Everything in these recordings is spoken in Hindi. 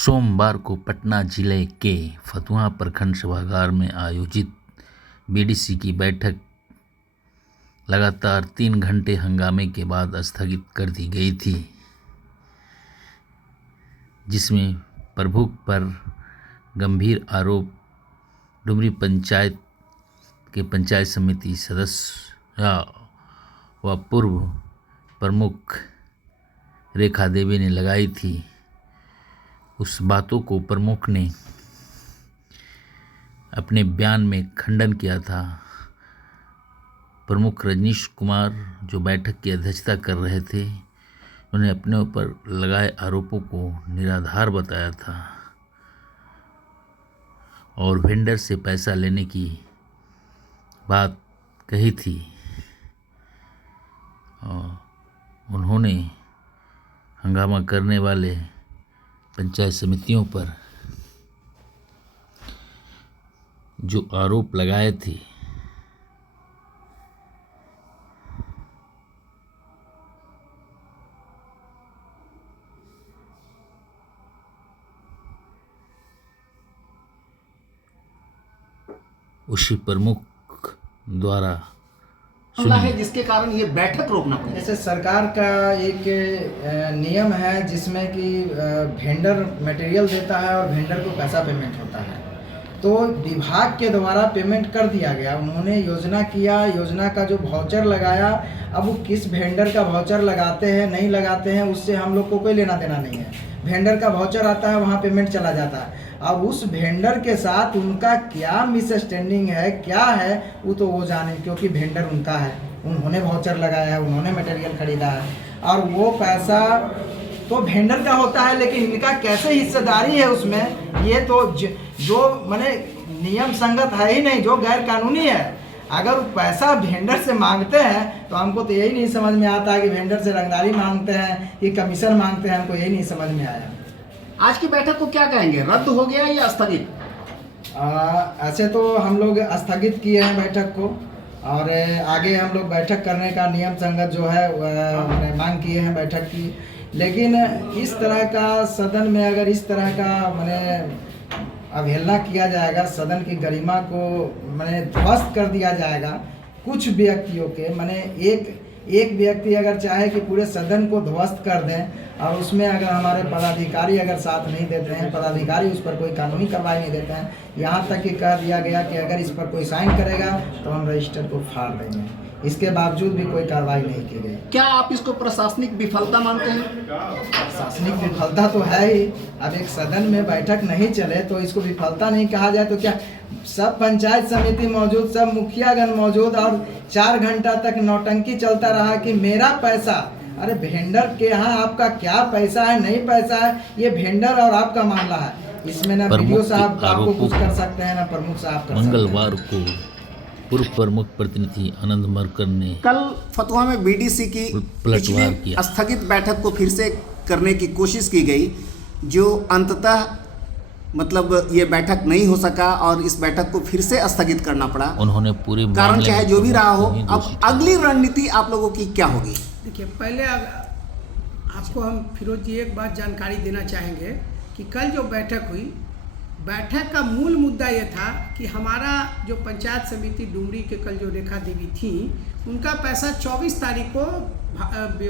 सोमवार को पटना जिले के फतुहा प्रखंड सभागार में आयोजित बीडीसी की बैठक लगातार 3 घंटे हंगामे के बाद स्थगित कर दी गई थी, जिसमें प्रमुख पर गंभीर आरोप डुमरी पंचायत के पंचायत समिति सदस्य व पूर्व प्रमुख रेखा देवी ने लगाई थी। उस बातों को प्रमुख ने अपने बयान में खंडन किया था। प्रमुख रजनीश कुमार जो बैठक की अध्यक्षता कर रहे थे, उन्हें अपने ऊपर लगाए आरोपों को निराधार बताया था और वेंडर से पैसा लेने की बात कही थी। और उन्होंने हंगामा करने वाले पंचायत समितियों पर जो आरोप लगाए थे, उसी प्रमुख द्वारा मामला है जिसके कारण ये बैठक रोकना पड़ा। जैसे सरकार का एक नियम है जिसमें कि वेंडर मटेरियल देता है और वेंडर को पैसा पेमेंट होता है, तो विभाग के द्वारा पेमेंट कर दिया गया। उन्होंने योजना किया, योजना का जो वाउचर लगाया, अब वो किस वेंडर का वाउचर लगाते हैं नहीं लगाते हैं उससे हम लोग को कोई लेना देना नहीं है। वेंडर का वाउचर आता है, वहाँ पेमेंट चला जाता है। अब उस वेंडर के साथ उनका क्या मिसअंडरस्टैंडिंग है, क्या है, वो तो वो जाने, क्योंकि वेंडर उनका है, उन्होंने वाउचर लगाया है, उन्होंने मटेरियल खरीदा है और वो पैसा तो वेंडर का होता है, लेकिन इनका कैसे हिस्सेदारी है उसमें, ये तो जो माने नियम संगत है ही नहीं, जो गैर कानूनी है। अगर वो पैसा वेंडर से मांगते हैं तो हमको तो यही नहीं समझ में आता है कि वेंडर से रंगदारी मांगते हैं कि कमीशन मांगते हैं, हमको यही नहीं समझ में आया। आज की बैठक को क्या कहेंगे, रद्द हो गया या स्थगित? ऐसे तो हम लोग स्थगित किए हैं बैठक को और आगे हम लोग बैठक करने का नियम संगत जो है मांग किए हैं बैठक की। लेकिन इस तरह का सदन में अगर इस तरह का मैंने अवहेलना किया जाएगा, सदन की गरिमा को मैंने ध्वस्त कर दिया जाएगा कुछ व्यक्तियों के, मैंने एक व्यक्ति अगर चाहे कि पूरे सदन को ध्वस्त कर दें और उसमें अगर हमारे पदाधिकारी अगर साथ नहीं देते हैं, पदाधिकारी उस पर कोई कानूनी कार्रवाई नहीं देते हैं, यहाँ तक कि कह दिया गया कि अगर इस पर कोई साइन करेगा तो हम रजिस्टर को फाड़ देंगे। इसके बावजूद भी कोई कार्रवाई नहीं की गई। क्या आप इसको प्रशासनिक विफलता मानते हैं? प्रशासनिक विफलता तो है ही। अब एक सदन में बैठक नहीं चले तो इसको विफलता नहीं कहा जाए तो क्या? सब पंचायत समिति मौजूद, सब मुखियागण मौजूद और 4 घंटा तक नौटंकी चलता रहा कि मेरा पैसा। अरे वेंडर के यहाँ आपका क्या पैसा है नहीं पैसा है, ये वेंडर और आपका मामला है। इसमें ना वीडियो साहब आपको कुछ कर सकते हैं ना प्रमुख साहब कर सकते हैं। मंगलवार को पूर्व प्रमुख प्रतिनिधि आनंद मरकर ने कल फतुहा में बीडीसी की पिछली स्थगित बैठक को फिर से करने की कोशिश की गई, जो अंततः मतलब ये बैठक नहीं हो सका और इस बैठक को फिर से स्थगित करना पड़ा। उन्होंने पूरे कारण चाहे जो भी रहा हो, अब अगली रणनीति आप लोगों की क्या होगी? देखिए, पहले आपको हम फिरोज जी एक बात जानकारी देना चाहेंगे कि कल जो बैठक हुई, बैठक का मूल मुद्दा ये था कि हमारा जो पंचायत समिति डुमरी के कल जो रेखा देवी थी, उनका पैसा 24 तारीख को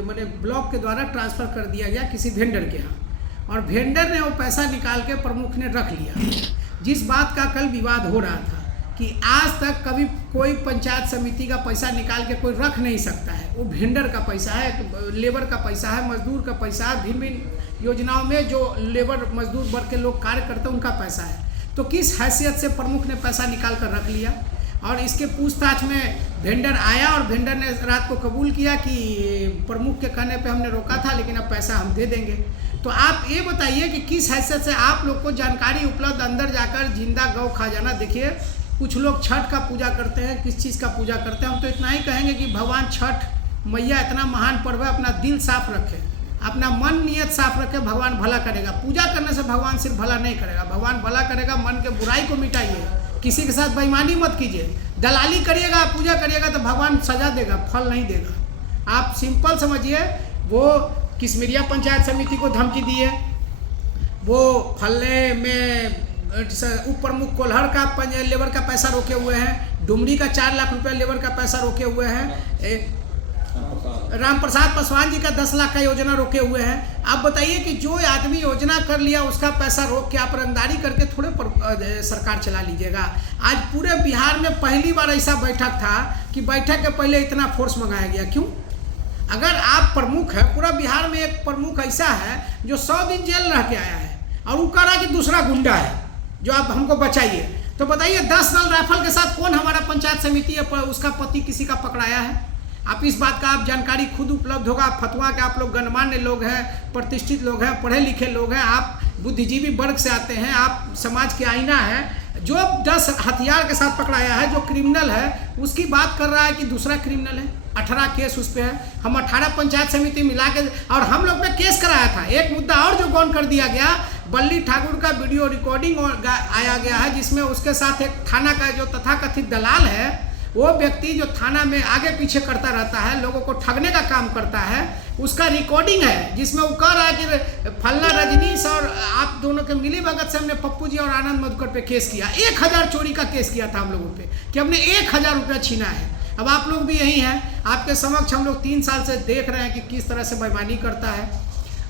मैंने ब्लॉक के द्वारा ट्रांसफ़र कर दिया गया किसी वेंडर के यहाँ, और वेंडर ने वो पैसा निकाल के प्रमुख ने रख लिया। जिस बात का कल विवाद हो रहा था कि आज तक कभी कोई पंचायत समिति का पैसा निकाल के कोई रख नहीं सकता है, वो वेंडर का पैसा है, लेबर का पैसा है, मजदूर का पैसा है, भिन्न भिन्न योजनाओं में जो लेबर मजदूर वर्ग के लोग कार्य करते हैं उनका पैसा है। तो किस हैसियत से प्रमुख ने पैसा निकाल कर रख लिया? और इसके पूछताछ में वेंडर आया और वेंडर ने रात को कबूल किया कि प्रमुख के कहने पे हमने रोका था, लेकिन अब पैसा हम दे देंगे। तो आप ये बताइए कि किस हैसियत से आप लोग को जानकारी उपलब्ध, अंदर जाकर जिंदा गौ खा जाना। देखिए, कुछ लोग छठ का पूजा करते हैं, किस चीज़ का पूजा करते हैं, हम तो इतना ही कहेंगे कि भगवान छठ मैया इतना महान पर्व है, अपना दिल साफ रखें, अपना मन नियत साफ रखे, भगवान भला करेगा। पूजा करने से भगवान सिर्फ भला नहीं करेगा, भगवान भला करेगा। मन के बुराई को मिटाइए, किसी के साथ बेईमानी मत कीजिए। दलाली करिएगा, पूजा करिएगा तो भगवान सजा देगा, फल नहीं देगा। आप सिंपल समझिए, वो किसमिरिया पंचायत समिति को धमकी दी है, वो फल्ले में उप प्रमुख कोल्हर का लेबर का पैसा रोके हुए हैं, डुमरी का 4 लाख रुपया लेबर का पैसा रोके हुए हैं, राम प्रसाद पासवान जी का 10 लाख का योजना रोके हुए हैं। आप बताइए कि जो आदमी योजना कर लिया उसका पैसा रोक के आप रंगदारी करके थोड़े सरकार चला लीजिएगा। आज पूरे बिहार में पहली बार ऐसा बैठक था कि बैठक के पहले इतना फोर्स मंगाया गया। क्यों? अगर आप प्रमुख है, पूरा बिहार में एक प्रमुख ऐसा है जो 100 दिन जेल रह के आया है और वो कह रहा कि दूसरा गुंडा है जो आप हमको बचाइए, तो बताइए 10 नल राइफल के साथ कौन हमारा पंचायत समिति है उसका पति किसी का पकड़ाया है? आप इस बात का आप जानकारी खुद उपलब्ध होगा। फतवा के आप लोग गणमान्य लोग हैं, प्रतिष्ठित लोग हैं, पढ़े लिखे लोग हैं, आप बुद्धिजीवी वर्ग से आते हैं, आप समाज के आईना है। जो 10 हथियार के साथ पकड़ाया है, जो क्रिमिनल है, उसकी बात कर रहा है कि दूसरा क्रिमिनल है। 18 केस उस पर है। हम 18 पंचायत समिति मिला के और हम लोग पे केस कराया था। एक मुद्दा और जो गौन कर दिया गया, बल्ली ठाकुर का वीडियो रिकॉर्डिंग आया गया है, जिसमें उसके साथ एक थाना का जो तथाकथित दलाल है, वो व्यक्ति जो थाना में आगे पीछे करता रहता है, लोगों को ठगने का काम करता है, उसका रिकॉर्डिंग है जिसमें वो कह रहा है कि फलना रजनीश और आप दोनों के मिली भगत से हमने पप्पू जी और आनंद मधुकर पे केस किया। 1000 चोरी का केस किया था हम लोगों पे कि हमने 1000 रुपया छीना है। अब आप लोग भी यही हैं, आपके समक्ष हम लोग 3 साल से देख रहे हैं कि किस तरह से बेईमानी करता है।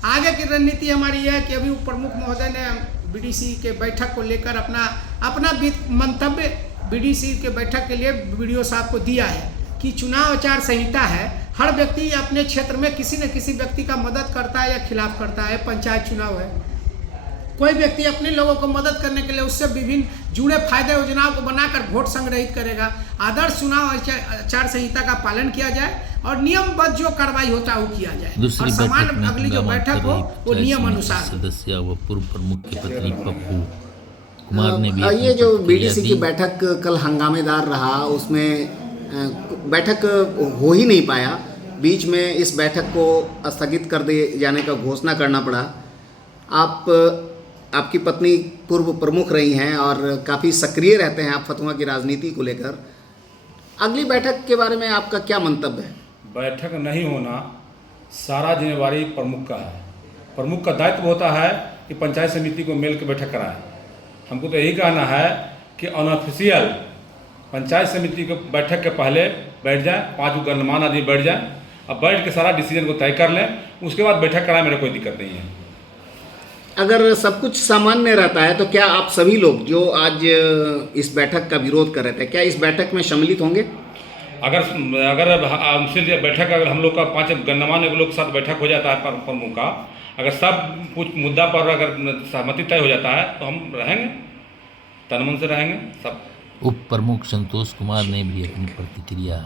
आगे की रणनीति हमारी यह है कि अभी उप प्रमुख महोदय ने बीडीसी के बैठक को लेकर अपना मंतव्य बीडीसी के बैठक के लिए वीडियो साहब को दिया है कि चुनाव आचार संहिता है, हर व्यक्ति अपने क्षेत्र में किसी न किसी व्यक्ति का मदद करता है या खिलाफ करता है। पंचायत चुनाव है, कोई व्यक्ति अपने लोगों को मदद करने के लिए उससे विभिन्न जुड़े फायदे योजनाओं को बनाकर वोट संग्रहित करेगा। आदर्श चुनाव आचार संहिता का पालन किया जाए और नियमबद्ध जो कार्रवाई होता है वो किया जाए और समान अगली जो बैठक हो वो नियम अनुसार। सदस्य व पूर्व प्रमुख की पत्नी पप्पू कुमार ने भी ये जो बीडीसी की बैठक कल हंगामेदार रहा, उसमें बैठक हो ही नहीं पाया। बीच में इस बैठक को स्थगित कर दिए जाने का घोषणा करना पड़ा। आपकी पत्नी पूर्व प्रमुख रही हैं और काफ़ी सक्रिय रहते हैं आप फतवा की राजनीति को लेकर। अगली बैठक के बारे में आपका क्या मंतव्य है? बैठक नहीं होना सारा जिम्मेवारी प्रमुख का है। प्रमुख का दायित्व होता है कि पंचायत समिति को मिल के बैठक कराएं। हमको तो यही कहना है कि अनऑफिशियल पंचायत समिति को बैठक के पहले बैठ जाए, 5 गणमान्य आदमी बैठ जाए, अब बैठ के सारा डिसीजन को तय कर लें, उसके बाद बैठक कराएं, मेरा कोई दिक्कत नहीं है। अगर सब कुछ सामान्य रहता है तो क्या आप सभी लोग जो आज इस बैठक का विरोध कर रहे थे, क्या इस बैठक में सम्मिलित होंगे? अगर हमसे बैठक अगर हम लोग का 5 गणमान्य लोग के साथ बैठक हो जाता है प्रमुख का, अगर सब कुछ मुद्दा पर अगर सहमति तय हो जाता है तो हम रहेंगे, तन मन से रहेंगे सब। उप प्रमुख संतोष कुमार ने भी अपनी प्रतिक्रिया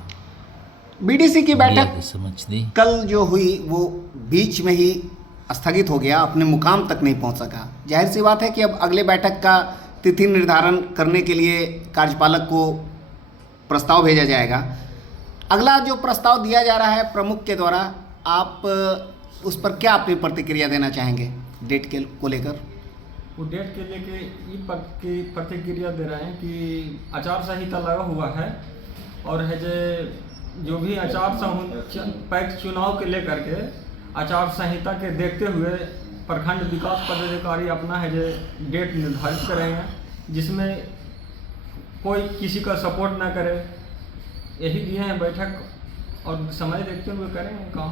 बीडीसी की बैठक समझ दी। कल जो हुई वो बीच में ही स्थगित हो गया, अपने मुकाम तक नहीं पहुंच सका। जाहिर सी बात है कि अब अगले बैठक का तिथि निर्धारण करने के लिए कार्यपालक को प्रस्ताव भेजा जाएगा। अगला जो प्रस्ताव दिया जा रहा है प्रमुख के द्वारा, आप उस पर क्या अपनी प्रतिक्रिया देना चाहेंगे डेट के को लेकर? वो डेट के लेके ये प्रतिक्रिया दे रहे हैं कि आचार संहिता लगा हुआ है और है जो भी आचार संहिता चुनाव के लेकर के आचार संहिता के देखते हुए प्रखंड विकास पदाधिकारी अपना है डेट निर्धारित करेंगे, जिसमें कोई किसी का सपोर्ट ना करे। यही दिए हैं बैठक और समय देखते हुए करेंगे काम।